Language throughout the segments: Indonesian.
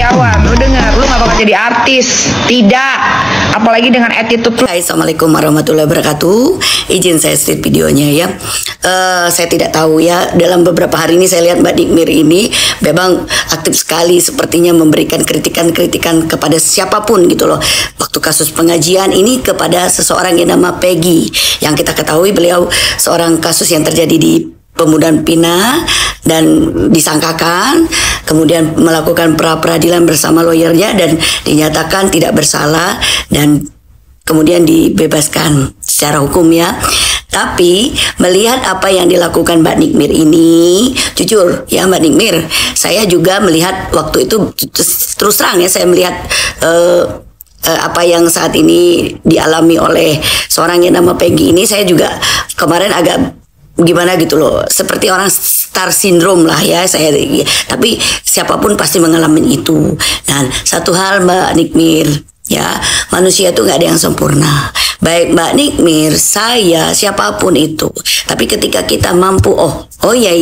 karyawan, lu dengar, lu gak bakal jadi artis. Tidak, apalagi dengan attitude lu. Hai, Assalamualaikum warahmatullahi wabarakatuh. Izin saya share videonya ya. Saya tidak tahu ya, dalam beberapa hari ini saya lihat Mbak Nikmir ini memang aktif sekali sepertinya memberikan kritikan-kritikan kepada siapapun gitu loh. Waktu kasus pengajian ini kepada seseorang yang nama Peggy, yang kita ketahui beliau seorang kasus yang terjadi di Pemuda Pina dan disangkakan, kemudian melakukan pra-peradilan bersama lawyernya dan dinyatakan tidak bersalah dan kemudian dibebaskan secara hukum ya. Tapi melihat apa yang dilakukan Mbak Nikmir ini, jujur ya Mbak Nikmir, saya juga melihat waktu itu terus terang ya, saya melihat apa yang saat ini dialami oleh seorang yang nama Peggy ini, saya juga kemarin agak gimana gitu loh, seperti orang star syndrome lah ya saya, tapi siapapun pasti mengalami itu. Dan satu hal Mbak Nikmir ya, manusia itu nggak ada yang sempurna, baik Mbak Nikmir, saya, siapapun itu. Tapi ketika kita mampu oh iya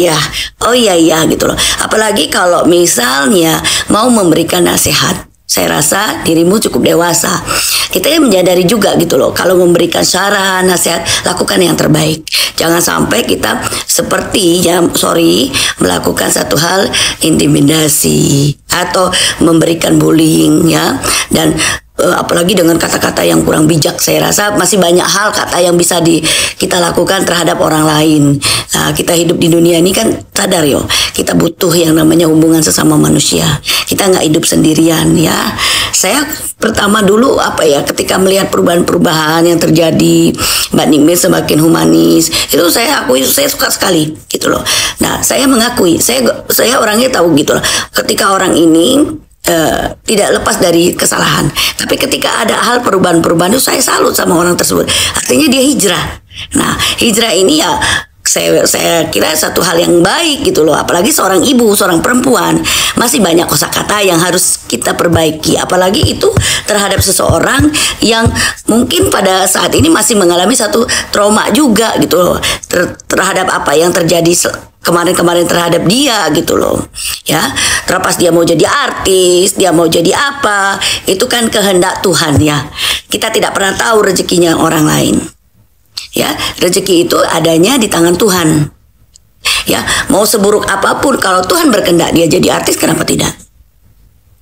gitu loh, apalagi kalau misalnya mau memberikan nasihat, saya rasa dirimu cukup dewasa. Kita yang menyadari juga gitu loh, kalau memberikan saran, nasihat, lakukan yang terbaik. Jangan sampai kita seperti melakukan satu hal intimidasi atau memberikan bullying ya. Dan apalagi dengan kata-kata yang kurang bijak, saya rasa masih banyak hal kata yang bisa kita lakukan terhadap orang lain. Nah, kita hidup di dunia ini kan sadar yo, kita butuh yang namanya hubungan sesama manusia. Kita nggak hidup sendirian ya. Saya pertama dulu ketika melihat perubahan-perubahan yang terjadi, Mbak Nikmir semakin humanis, itu saya akui, saya suka sekali gitu loh. Nah, saya mengakui, saya orangnya tahu gitu loh, ketika orang ini tidak lepas dari kesalahan. Tapi ketika ada hal perubahan-perubahan itu saya salut sama orang tersebut. Artinya dia hijrah. Nah, hijrah ini ya saya kira satu hal yang baik gitu loh. Apalagi seorang ibu, seorang perempuan, masih banyak kosakata yang harus kita perbaiki. Apalagi itu terhadap seseorang yang mungkin pada saat ini masih mengalami satu trauma juga gitu loh, terhadap apa yang terjadi kemarin-kemarin terhadap dia gitu loh ya. Terlepas dia mau jadi artis, dia mau jadi apa, itu kan kehendak Tuhan ya. Kita tidak pernah tahu rezekinya orang lain ya. Rezeki itu adanya di tangan Tuhan ya. Mau seburuk apapun, kalau Tuhan berkehendak dia jadi artis, kenapa tidak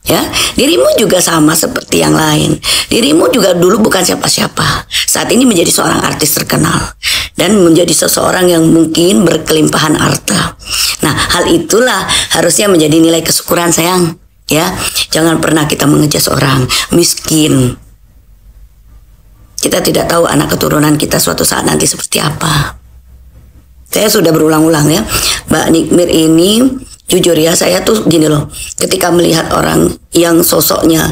ya? Dirimu juga sama seperti yang lain. Dirimu juga dulu bukan siapa-siapa, saat ini menjadi seorang artis terkenal dan menjadi seseorang yang mungkin berkelimpahan harta. Nah, hal itulah harusnya menjadi nilai kesyukuran sayang ya. Jangan pernah kita mengejas orang miskin. Kita tidak tahu anak keturunan kita suatu saat nanti seperti apa. Saya sudah berulang-ulang ya, Mbak Nikmir ini jujur ya, saya tuh gini loh, ketika melihat orang yang sosoknya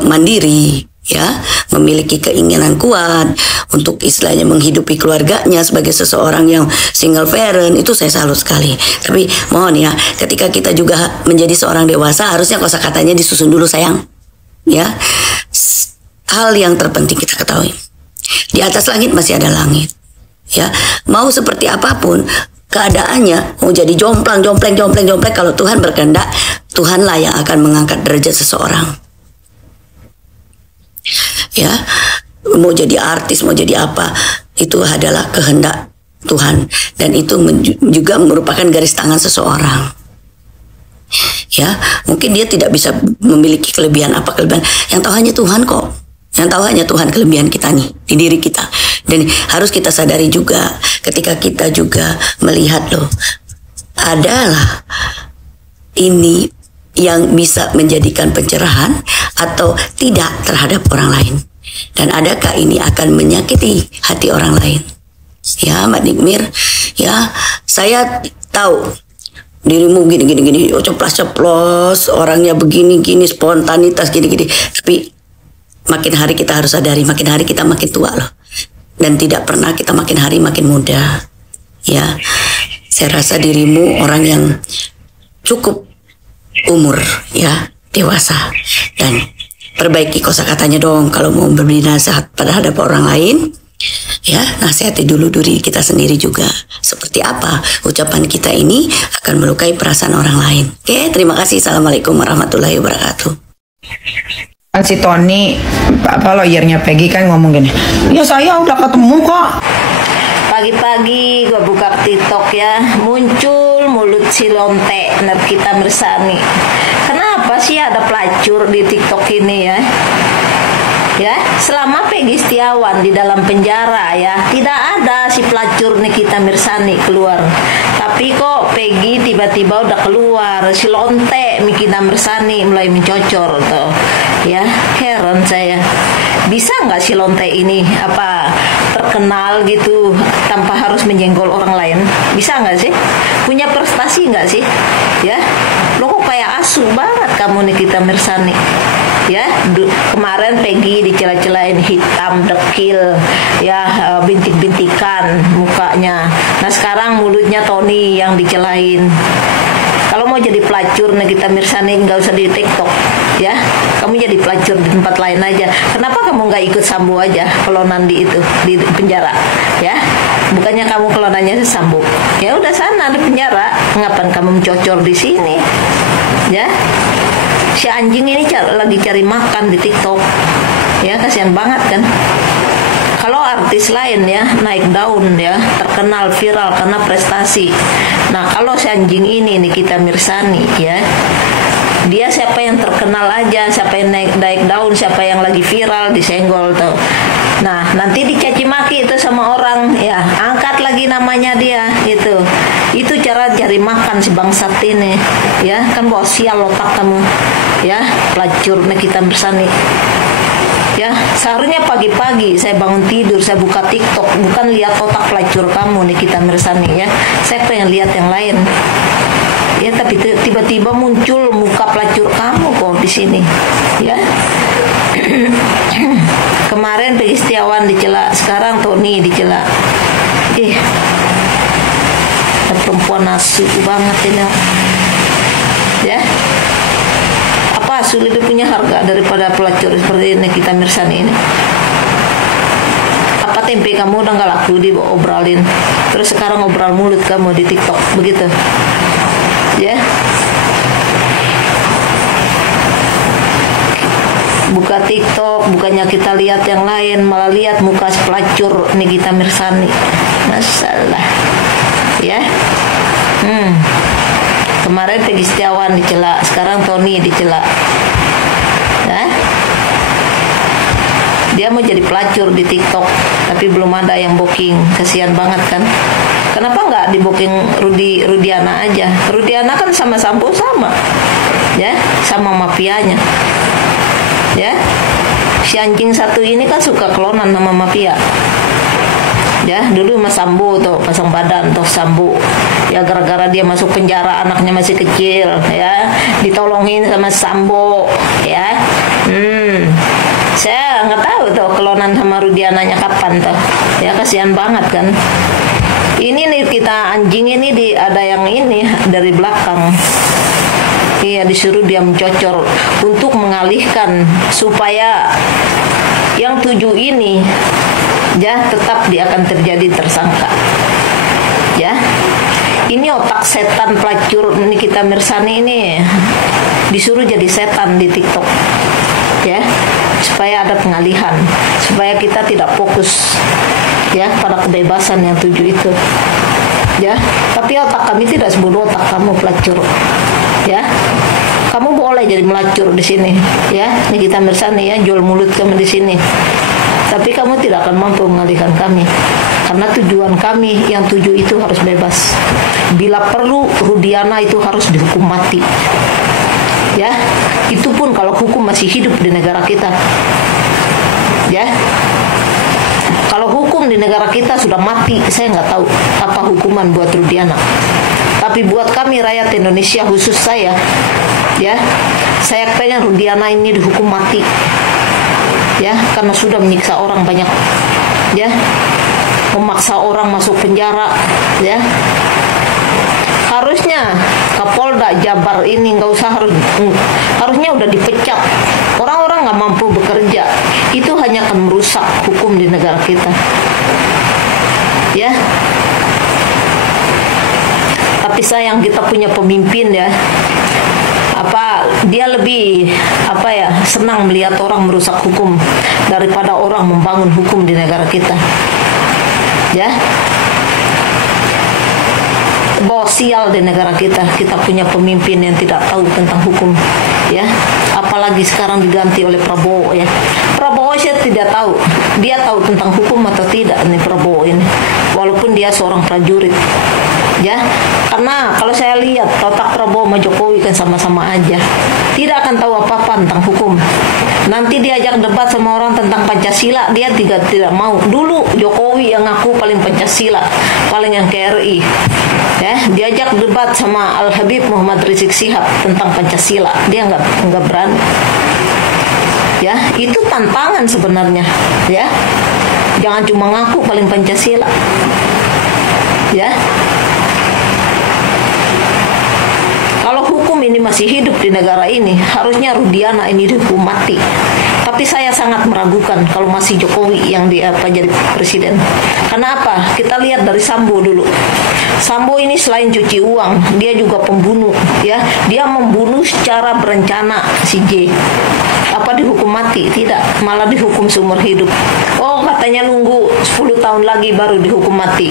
mandiri ya, memiliki keinginan kuat untuk istilahnya menghidupi keluarganya sebagai seseorang yang single parent, itu saya salut sekali. Tapi mohon ya, ketika kita juga menjadi seorang dewasa, harusnya kosakatanya disusun dulu sayang ya. Hal yang terpenting kita ketahui, di atas langit masih ada langit ya. Mau seperti apapun keadaannya, mau jadi jomplang, kalau Tuhan berkehendak, Tuhanlah yang akan mengangkat derajat seseorang ya. Mau jadi artis, mau jadi apa, itu adalah kehendak Tuhan, dan itu juga merupakan garis tangan seseorang ya. Mungkin dia tidak bisa memiliki kelebihan yang tahu hanya Tuhan kok. Yang tahu hanya Tuhan kelebihan kita nih di diri kita. Dan harus kita sadari juga ketika kita juga melihat loh, adalah ini yang bisa menjadikan pencerahan atau tidak terhadap orang lain. Dan adakah ini akan menyakiti hati orang lain? Ya Mbak Nikmir, ya saya tahu dirimu gini, ceplos-ceplos, orangnya begini-gini, spontanitas gini-gini. Tapi makin hari kita harus sadari, makin hari kita makin tua loh. Dan tidak pernah kita makin hari makin muda ya. Saya rasa dirimu orang yang cukup umur ya, dewasa. Dan perbaiki kosakatanya dong kalau mau memberi nasihat pada hadap orang lain. Ya, nasihati dulu diri kita sendiri juga. Seperti apa ucapan kita ini akan melukai perasaan orang lain. Oke, terima kasih. Assalamualaikum warahmatullahi wabarakatuh. Si Tony, apa lawyernya Peggy kan ngomong gini, ya saya udah ketemu kok. Pagi-pagi gue buka TikTok ya, muncul mulut si Lonte Nikita Mirzani. Kenapa sih ada pelacur di TikTok ini ya? Ya, selama Peggy Setiawan di dalam penjara ya, tidak ada si pelacur Nikita Mirzani keluar. Tapi kok Peggy tiba-tiba udah keluar, si Lonte Nikita Mirzani mulai mencocor tuh. Ya, heran saya. Bisa nggak si Lonte ini terkenal gitu tanpa harus menyenggol orang lain? Bisa nggak sih? Punya prestasi nggak sih? Ya, lo kok kayak asu banget kamu Nikita Mirzani. Ya, kemarin Peggy dicela-celain hitam, dekil, ya, bintik-bintikan mukanya. Nah sekarang mulutnya Tony yang dicelain. Kalau mau jadi pelacur Nikita Mirzani nggak usah di TikTok, ya. Kamu jadi pelacur di tempat lain aja. Kenapa kamu nggak ikut Sambo aja kelonan di penjara, ya? Bukannya kamu kelonannya Sambo. Ya udah sana di penjara. Ngapain kamu mencocor di sini, ya? Si anjing ini lagi cari makan di TikTok, ya, kasihan banget kan. Kalau artis lain ya naik daun ya, terkenal viral karena prestasi. Nah kalau si anjing ini Nikita Mirzani ya, dia siapa yang terkenal aja, siapa yang naik daun, siapa yang lagi viral disenggol tuh. Nah nanti dicaci maki itu sama orang ya, angkat lagi namanya dia gitu. Itu cara cari makan si bangsat ini ya, kan bawa sial otak kamu ya, pelacur Nikita Mirzani. Ya, seharusnya pagi-pagi saya bangun tidur, saya buka TikTok, bukan lihat otak pelacur kamu Nikita Mirzani ya. Saya pengen lihat yang lain. Ya, tapi tiba-tiba muncul muka pelacur kamu kok di sini. Ya. Kemarin Peggy Setiawan dicela, sekarang Tony dicela. Perempuan asu banget ini. Ya. Asu lebih punya harga daripada pelacur seperti Nikita Mirzani ini. Apa tempe kamu udah gak laku diobralin, terus sekarang obral mulut kamu di TikTok begitu, ya? Buka TikTok, bukannya kita lihat yang lain, malah lihat muka pelacur Nikita Mirzani. Masalah, ya? Kemarin Peggy Setiawan dicela, sekarang Tony dicela. Ya? Dia mau jadi pelacur di TikTok, tapi belum ada yang booking. Kasihan banget kan? Kenapa nggak di booking Rudiana aja? Rudiana kan sama Sambo sama, ya, sama mafianya. Ya, si anjing satu ini kan suka kelonan sama mafia. Ya, dulu Mas Sambo tuh pasang badan tuh Sambo. Ya gara-gara dia masuk penjara, anaknya masih kecil, ya, ditolongin sama Sambo, ya. Saya nggak tahu tuh kelonan sama Rudiananya kapan tuh. Ya kasihan banget kan. Ini nih kita anjing ini ada yang ini dari belakang. Iya, disuruh dia mencocor untuk mengalihkan supaya yang 7 ini ya tetap dia akan terjadi tersangka. Ya. Ini otak setan pelacur Nikita Mirzani ini disuruh jadi setan di TikTok. Ya, supaya ada pengalihan, supaya kita tidak fokus ya pada kebebasan yang 7 itu. Ya, tapi otak kami tidak sebodoh otak kamu pelacur. Ya. Kamu boleh jadi melacur di sini, ya. Nikita Mirzani ya, jual mulut kamu di sini. Tapi kamu tidak akan mampu mengalihkan kami. Karena tujuan kami yang 7 itu harus bebas. Bila perlu Rudiana itu harus dihukum mati. Ya, itu pun kalau hukum masih hidup di negara kita. Ya. Kalau hukum di negara kita sudah mati, saya nggak tahu apa hukuman buat Rudiana. Tapi buat kami rakyat Indonesia, khusus saya, ya, saya pengen Rudiana ini dihukum mati. Ya, karena sudah menyiksa orang banyak. Ya. Memaksa orang masuk penjara, ya. Harusnya Kapolda Jabar ini harusnya udah dipecat. Orang-orang nggak mampu bekerja, itu hanya akan merusak hukum di negara kita. ya. Tapi sayang kita punya pemimpin ya, dia lebih senang melihat orang merusak hukum daripada orang membangun hukum di negara kita, ya. Bawa sial di negara kita punya pemimpin yang tidak tahu tentang hukum, ya. Apalagi sekarang diganti oleh Prabowo, ya. Prabowo saya tidak tahu dia tahu tentang hukum atau tidak nih Prabowo ini, walaupun dia seorang prajurit, ya. Karena kalau saya lihat otak Prabowo sama Jokowi kan sama-sama aja, tidak akan tahu apa-apa tentang hukum. Nanti diajak debat sama orang tentang Pancasila, dia tidak mau. Dulu Jokowi yang ngaku paling Pancasila, paling yang KRI, ya. Diajak debat sama Al Habib Muhammad Rizik Syihab tentang Pancasila, dia nggak berani, ya. Itu tantangan sebenarnya, ya. Jangan cuma ngaku paling Pancasila, ya. Kalau hukum ini masih hidup di negara ini, harusnya Rudiana ini dihukum mati. Tapi saya sangat meragukan kalau masih Jokowi yang jadi presiden. Kenapa? Kita lihat dari Sambo dulu. Sambo ini selain cuci uang, dia juga pembunuh, ya. Dia membunuh secara berencana si J. Apa dihukum mati? Tidak, malah dihukum seumur hidup. Oh, katanya nunggu 10 tahun lagi baru dihukum mati,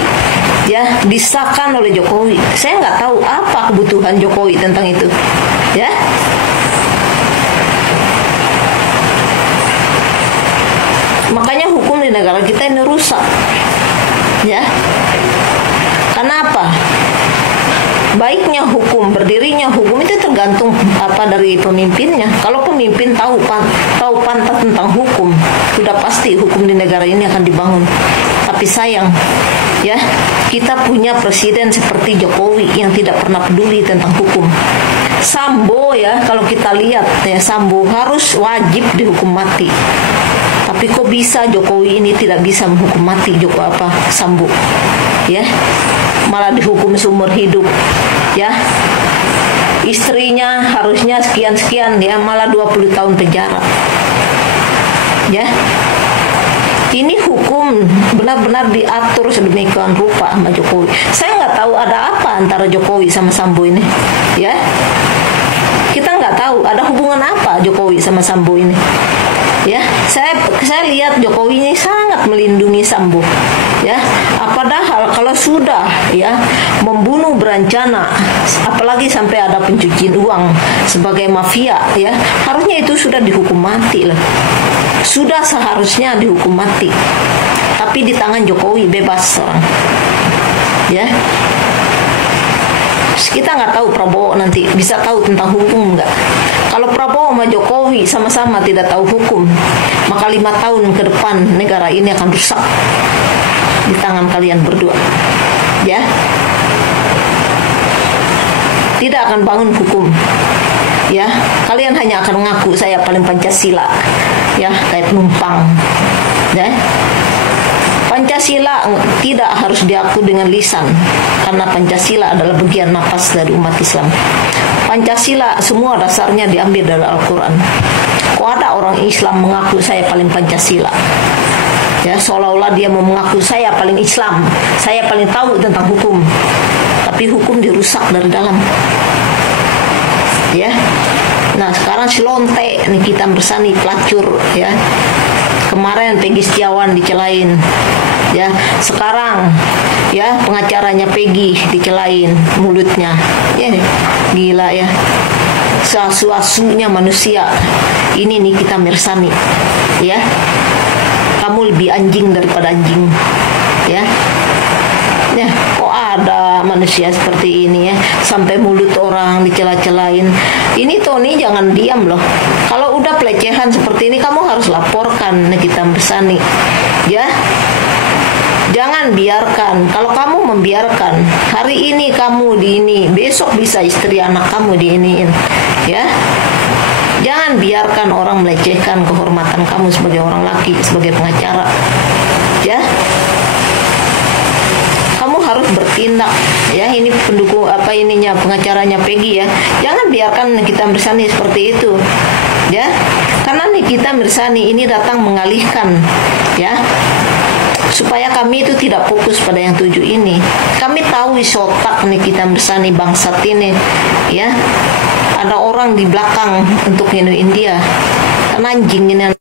ya. Disahkan oleh Jokowi. Saya nggak tahu apa kebutuhan Jokowi tentang itu, ya. Makanya hukum di negara kita ini rusak, ya. Kenapa? Baiknya hukum, berdirinya hukum itu tergantung dari pemimpinnya. Kalau pemimpin tahu pantas tentang hukum, sudah pasti hukum di negara ini akan dibangun. Tapi sayang, ya, kita punya presiden seperti Jokowi yang tidak pernah peduli tentang hukum. Sambo, ya, kalau kita lihat ya, Sambo harus wajib dihukum mati. Tapi kok bisa Jokowi ini tidak bisa menghukum mati Sambo, ya, malah dihukum seumur hidup, ya. Istrinya harusnya sekian-sekian, ya, malah 20 tahun penjara, ya. Ini hukum benar-benar diatur sedemikian rupa sama Jokowi. Saya nggak tahu ada apa antara Jokowi sama Sambo ini, ya. Kita nggak tahu ada hubungan apa Jokowi sama Sambo ini, ya. Saya lihat Jokowi ini sangat melindungi Sambo, ya. Padahal kalau sudah, ya, membunuh berencana, apalagi sampai ada pencucian uang sebagai mafia, ya, harusnya itu sudah dihukum mati lah. Sudah seharusnya dihukum mati. Tapi di tangan Jokowi bebas orang, ya. Kita nggak tahu Prabowo nanti bisa tahu tentang hukum nggak. Kalau Prabowo sama Jokowi sama-sama tidak tahu hukum, maka 5 tahun ke depan negara ini akan rusak di tangan kalian berdua, ya. Tidak akan bangun hukum, ya. Kalian hanya akan mengaku saya paling Pancasila, ya, kayak numpang, ya. Pancasila tidak harus diaku dengan lisan, karena Pancasila adalah bagian nafas dari umat Islam. Pancasila semua dasarnya diambil dari Al-Quran. Kok ada orang Islam mengaku saya paling Pancasila, ya, seolah-olah dia mau mengaku saya paling Islam, saya paling tahu tentang hukum, tapi hukum dirusak dari dalam, ya. Nah, sekarang si Lonte Nikita Mirzani pelacur, ya. Kemarin Peggy Setiawan dicelain, ya. Sekarang, ya, pengacaranya Peggy dicelain mulutnya, ya. Gila, ya. Sesuasunya manusia ini Nikita Mirzani, ya. Kamu lebih anjing daripada anjing, ya. Ya, kok ada manusia seperti ini, ya, sampai mulut orang dicela-celain. Ini Tony jangan diam loh. Kalau udah pelecehan seperti ini kamu harus laporkan Nikita Mirzani, ya. Jangan biarkan. Kalau kamu membiarkan, hari ini kamu diini, besok bisa istri anak kamu diiniin, ya. Jangan biarkan orang melecehkan kehormatan kamu sebagai orang laki, sebagai pengacara, ya. Kamu harus bertindak, ya. Ini pendukung pengacaranya Peggy, ya. Jangan biarkan Nikita Mirzani seperti itu, ya. Karena Nikita Mirzani ini datang mengalihkan, ya, supaya kami itu tidak fokus pada yang 7 ini. Kami tahu isi otak nih kita Mirsani bangsat ini, ya. Ada orang di belakang untuk India. Karena anjing ini